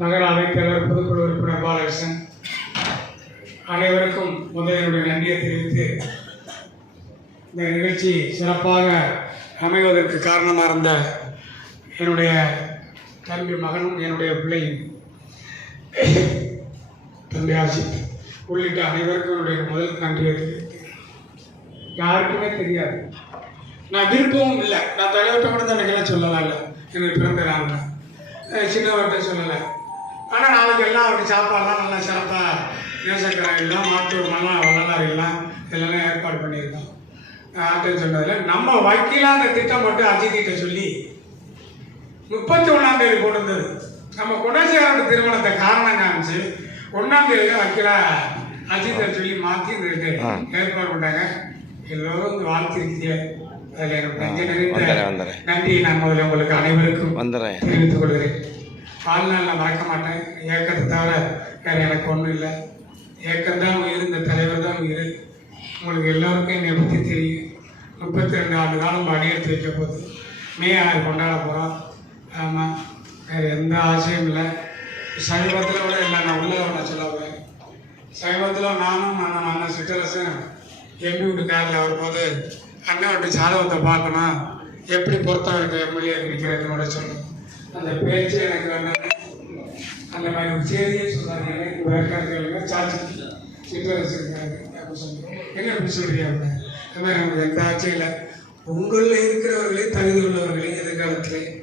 நகர அமைப்பாளர் பொதுக்குழு உறுப்பினர் பாலகிருஷ்ணன். அனைவருக்கும் முதலினுடைய நன்றியை தெரிவித்து இந்த நிகழ்ச்சி சிறப்பாக அமைவதற்கு காரணமாக இருந்த என்னுடைய தம்பி மகனும் என்னுடைய பிள்ளையும் தம்பி ஆசித் உள்ளிட்ட அனைவருக்கும் என்னுடைய முதல் நன்றியை தெரிவித்து யாருக்குமே தெரியாது. நான் விருப்பமும் இல்லை. நான் தலைவர்கிட்ட கூட தான் நிகழ்ச்சி சொல்லலாம் இல்லை. எனக்கு பிறந்த நாளில். சின்னவர்கிட்ட சொல்லலை. ஆனால் நாளைக்கு எல்லாம் அவருக்கு சாப்பாடுலாம் நல்லா சிறப்பாக நேசக்கரை எல்லாம் மாட்டு மல்லாம் வள்ளலார் எல்லாம் ஏற்பாடு பண்ணியிருக்கோம். ஆட்டம் சொன்னதில் நம்ம வைக்கலாம் அந்த திட்டம் மட்டும் அஜித்திட்ட சொல்லி முப்பத்தி ஒன்றாம் தேதி கொண்டு வந்தது நம்ம குணசேகரோட திருமணத்தை காரணம் காமிச்சு ஒன்றாம் தேதியில் வைக்கல அஜித்தை சொல்லி மாற்றி இந்த ஏற்பாடு பண்ணாங்க எல்லோரும் வாழ்த்திருக்கீங்க. நன்றியை நான் முதல்ல உங்களுக்கு அனைவருக்கும் வந்துடுறேன் தெரிவித்துக் கொள்கிறேன். வாழ்நாளில் மறக்க மாட்டேன். ஏக்கத்தை தவிர வேறு எனக்கு ஒன்றும் இல்லை. ஏக்கம்தான் உயிர் இந்த தலைவர் தான் உயிர். உங்களுக்கு எல்லோருக்கும் என்னை பற்றி தெரியும். முப்பத்தி ரெண்டு ஆண்டு காலம் அடி எடுத்து வைக்க போகுது மே ஆறு கொண்டாட போகிறோம் ஆமாம் வேறு எந்த ஆசையும் இல்லை. சமீபத்தில் கூட இல்லை நான் உள்ளதை நான் சொல்ல போகிறேன் சமீபத்தில் நானும் அண்ணன் அண்ணன் சிற்றரசன் எம்பி வீட்டு காரில் வரும்போது அண்ணா வீட்டு சாதகத்தை பார்க்கணும்? எப்படி பொருத்தம் இருக்க எம்எல்ஏ இருக்கிறதுனோட கூட சொல்லணும் அந்த பேச்சு எனக்கு வேண்டாம். அந்த மாதிரி ஒரு செய்தியே சொன்னாங்க எனக்கு வேக்காரங்க சார்ஜ் சிற்றரசு இருக்காங்க அப்படின்னு சொல்லி என்ன எப்படி சொல்கிறீங்க அப்படின்னு. இந்த மாதிரி நமக்கு எந்த ஆட்சியும் இல்லை. உங்களில் இருக்கிறவர்களே தகுதி உள்ளவர்களே எதிர்காலத்திலே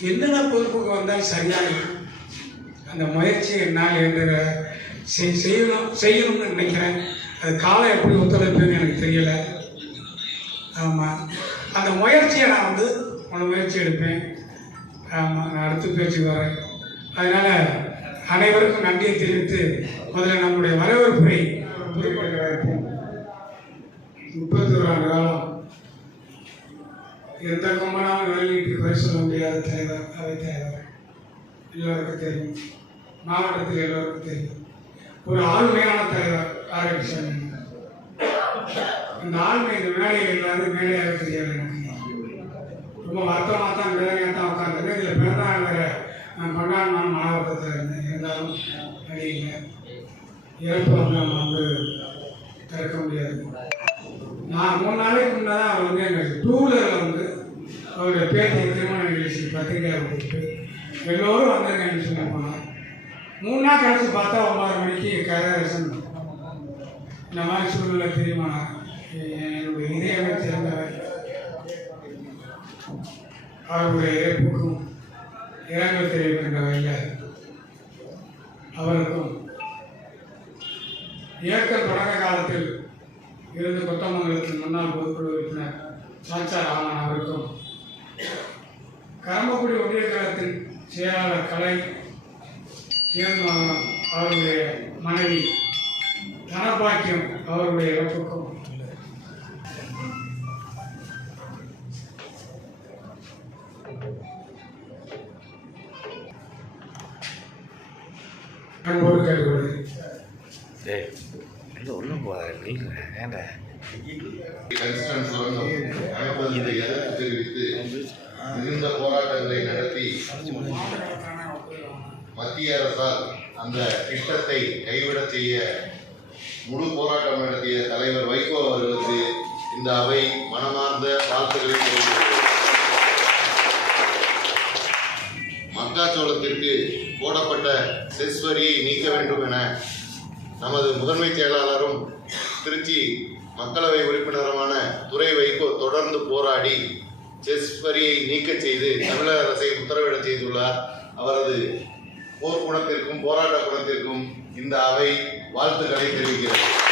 என்னென்ன பொறுப்புக்கு வந்தால் சரியாக அந்த முயற்சி என்னால் என்ற செய்- செய்யணும் செய்யணும்னு நினைக்கிறேன். அது காலம் எப்படி ஒத்துழைப்புன்னு எனக்கு தெரியலை. ஆமாம் அந்த முயற்சியை நான் வந்து உன முயற்சி எடுப்பேன். ஆமாம் நான் அடுத்து பேச்சு வரேன். அதனால் அனைவருக்கும் நன்றியை தெரிவித்து முதல்ல நம்முடைய வரவேற்பை முப்பத்தி ஒரு ஆண்டு காலம். எந்த கும்பனாலும் வெளியீட்டு குறை சொல்ல முடியாத தலைவர் அவை தலைவர். எல்லோருக்கும் தெரியும். மாவட்டத்தில் எல்லோருக்கும் தெரியும். ஒரு ஆளுமையான தலைவர் ஆரோக்கியம் இந்த ஆளுமை இந்த மேடையில் இல்லாத தெரியாது. ரொம்ப வருத்தமாக தான் வேலையாக தான் உட்காந்துருக்கேன் இதில் பிறந்தநாள் வேறு நான் கொண்டாடினாலும் மாவட்டத்தில் இருந்தேன் இருந்தாலும் அடியில் இறப்பு வந்து நம்ம வந்து திறக்க முடியாது. நான் மூணு நாளைக்கு முன்னால் அவர் வந்து எங்களுக்கு டூ வீலரில் வந்து அவருடைய பேச்சு திருமண நிகழ்ச்சி பத்திரிகையாக கொடுத்து எல்லோரும் வந்திருக்கேன்னு சொல்லி போனாங்க. மூணு நாள் கழிச்சு பார்த்தா ஒன்பது மணிக்கு கரகரசன் இந்த மாதிரி சூழ்நிலை தெரியுமா? என்னுடைய இதயமே திறந்தவர் அவருடைய இறப்புக்கும் இரங்கல் தெரிவிக்கின்ற வகையில் அவருக்கும் இயக்க தொடக்க காலத்தில் இருந்து கொத்தமங்கலத்தின் முன்னாள் பொதுக்குழு உறுப்பினர் சாச்சா ராமன் அவருக்கும் கரம்பக்குடி ஒன்றிய கழகத்தின் செயலாளர் கலை சீரன்மகனம் அவருடைய மனைவி தனபாக்கியம் அவருடைய இறப்புக்கும் அன்போடு கேட்டுக்கொள்கிறேன் கன்ஸ்டன்ஸ் அனுப்புவதை எதிர்ப்பு தெரிவித்து மிகுந்த போராட்டங்களை நடத்தி மத்திய அரசால் அந்த திட்டத்தை கைவிடச் செய்ய முழு போராட்டம் நடத்திய தலைவர் வைகோ அவர்களுக்கு இந்த அவை மனமார்ந்த வாழ்த்துக்களை தெரிவிக்கிறது மக்காச்சோளத்திற்கு போடப்பட்ட செஸ் வரியை நீக்க வேண்டும் என நமது முதன்மை செயலாளரும் திருச்சி மக்களவை உறுப்பினருமான துறை வைகோ தொடர்ந்து போராடி செஸ் வரியை நீக்கச் செய்து தமிழக அரசை உத்தரவிடச் செய்துள்ளார். அவரது போர் குணத்திற்கும் போராட்ட குணத்திற்கும் இந்த அவை வாழ்த்துக்களை தெரிவிக்கிறது.